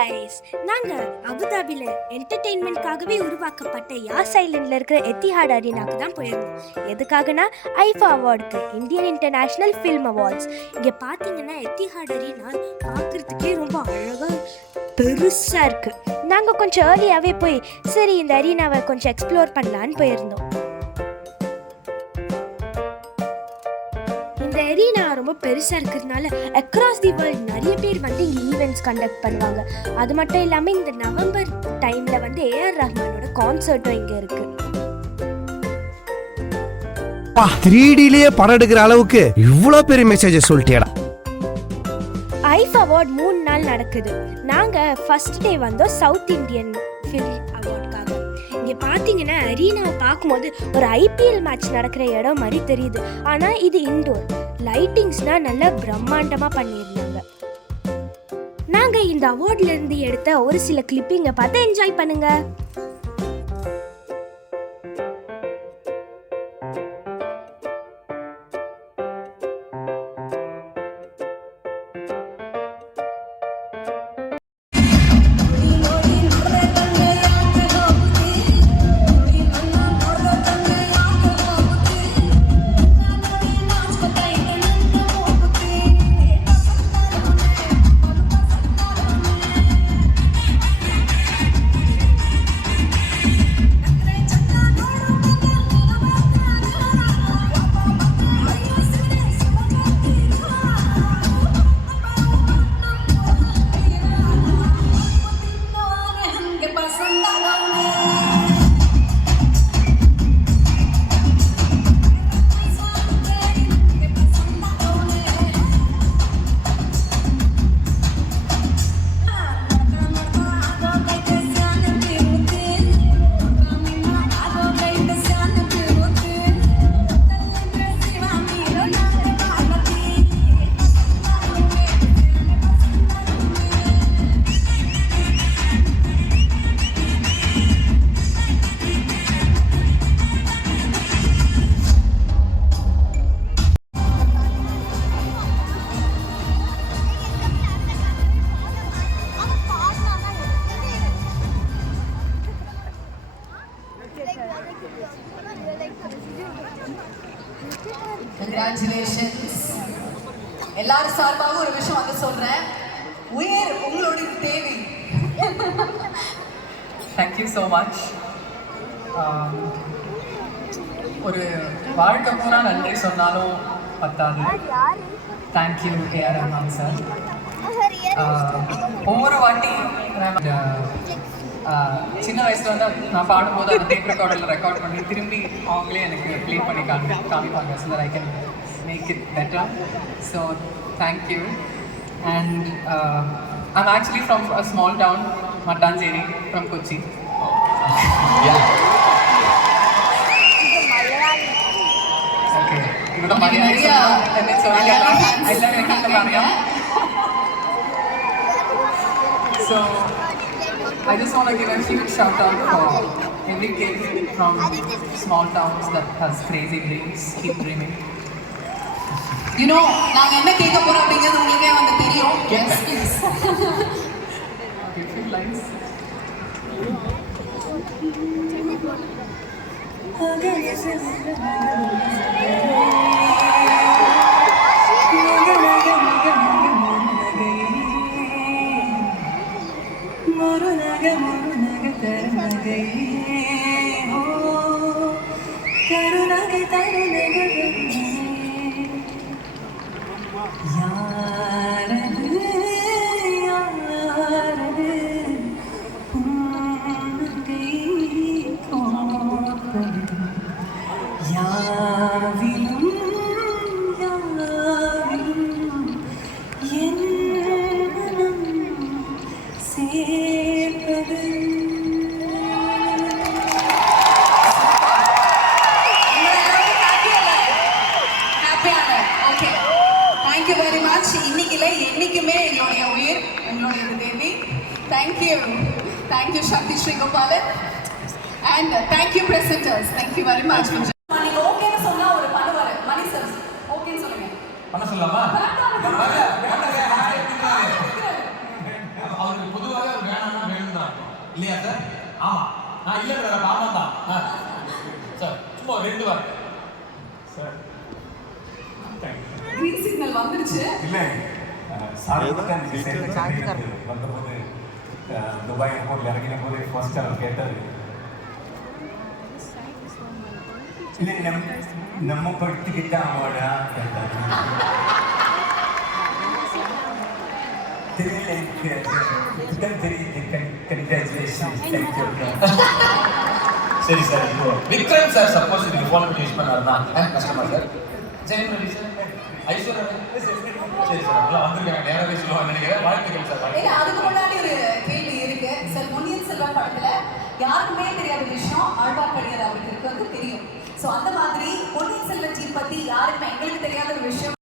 Guys, நாங்கள் அபுதாபியில் என்டர்டெயின்மெண்ட்காகவே உருவாக்கப்பட்ட யாஸ் ஐலண்டில் இருக்கிற எத்திஹாட் அரீனாக்கு தான் போயிருந்தோம். எதுக்காகனா ஐஃபா அவார்டுக்கு, இந்தியன் இன்டர்நேஷ்னல் ஃபில்ம் அவார்ட்ஸ். இங்கே பார்த்தீங்கன்னா எத்திஹாட் அரீனா பார்க்குறதுக்கே ரொம்ப அழகாக பெருசாக இருக்குது. நாங்கள் கொஞ்சம் ஏர்லியாகவே போய் சரி இந்த அரீனாவை கொஞ்சம் எக்ஸ்ப்ளோர் பண்ணலான்னு போயிருந்தோம். இந்த அரீனா ரொம்ப பெருசாக இருக்கிறதுனால அக்ராஸ் தி வேர்ல்டு நிறைய பேர் வந்து இங்கே ஈவெண்ட்ஸ் கண்டக்ட் பண்ணுவாங்க. அது மட்டும் இல்லாமல் இந்த நவம்பர் டைமில் வந்து ஏஆர் ரஹ்மானோட கான்சர்ட்டும் இங்கே இருக்கு. 3Dலயே படம் எடுக்கிற அளவுக்கு இவ்வளோ பெரிய மெசேஜை சொல்லிட்டேடா. ஐஃபா அவார்ட் 3 நாள் நடக்குது. நாங்கள் ஃபர்ஸ்ட் டே வந்தோம் சவுத் இந்தியன் ஃபில்ம் அவார்டுக்காக. இங்கே பார்த்தீங்கன்னா அரீனாவை பார்க்கும்போது ஒரு ஐபிஎல் மேட்ச் நடக்கிற இடம் மாதிரி தெரியுது. ஆனால் இது இன்டோர், லைட்டிங்ஸ்னால் நல்லா பிரம்மாண்டமாக பண்ணியிருந்தாங்க. நாங்கள் இந்த அவார்ட்லேருந்து எடுத்த ஒரு சில கிளிப்பிங்கை பார்த்து என்ஜாய் பண்ணுங்க. Congratulations. எல்லாரும் சார்பாக ஒரு விஷயம் வந்து சொல்றேன். உயர் உங்களுடைய தேவி. Thank you so much. ஒரு வாழ்க்கை பூரா நன்றி சொன்னாலும் பத்தாது. Thank you A R Rahman sir. ஒவ்வொரு வாட்டி சின்ன வயசுல வந்து நான் பாடும்போது அந்த டேப் ரெக்கார்டில் ரெக்கார்ட் பண்ணி திரும்பி அவங்களே எனக்கு ப்ளே பண்ணி காமிப்பாங்க. So that I can make it better. So thank you. And I'm actually from a small town Mattancherry from Kochi. Okay, இவ்வளோ மரியாதை சொல்லி எல்லாரும் எனக்கு பாருங்க. So I just want to give a huge shout out for every kid from small towns that has crazy dreams. Keep dreaming. You know, நாங்க என்ன கேட்க போறோம் அப்படிங்கிறது உங்களுக்கே வந்து தெரியும். Yes, please. Okay, few lines. என்னைக்குமே எங்களுடைய உயிர், எங்களுடைய தேவி. Thank you, thank you Shakthi Sri Gopalan. And thank you presenters. Thank you very much. நீங்க ஓகேன்னு சொன்னா ஒரு பண்ணுவாரு. மணி சார் ஓகேன்னு சொல்லுங்க. பண்ண சொல்லலாமா? அவருக்கு பொதுவாக இல்லையா சார்? ஆமா, நான் இல்லை சார், ஆமா தான் சார். சும்மா 2 வார்த்தை சார். கிரீன் சிக்னல் வந்துருச்சு. இல்லை சார் வந்தபோது துபாய் ஏர்போர்ட்ல இறங்கின போது ஃபர்ஸ்ட் அவர் கேட்டார், இல்லை நம்ம படுத்துக்கிட்ட அவடா கேட்டார். தெரியல தெரியுது. கங்க்ராச்சுலேஷன். தேங்க்யூ. சரி சார், இப்போ விக்ரம் சார் சப்போஸ் இதுக்கு ஃபோன் பண்ணி யூஸ் பண்ணாருன்னா கஷ்டமா சார்? ஜெயம் ரவி சார், ஐஸ்வர்யா சரி சார், அதெல்லாம் வந்திருக்காங்க, நேராகவே சொல்லுவாங்க நினைக்கிறேன். வாழ்த்துக்கள் சார். ஏன்னா அதுக்கு முன்னாடி ஒரு கேள்வி இருக்கு. சார் பொன்னியின் செல்வன் படத்துல யாருக்குமே தெரியாத விஷயம் ஆழ்வார்க்கடியார் அவருக்கு இருக்கிறது தெரியும். ஸோ அந்த மாதிரி பொன்னியின் செல்வன் ஜி பத்தி யாருக்குமே எங்களுக்கு தெரியாத ஒரு விஷயம்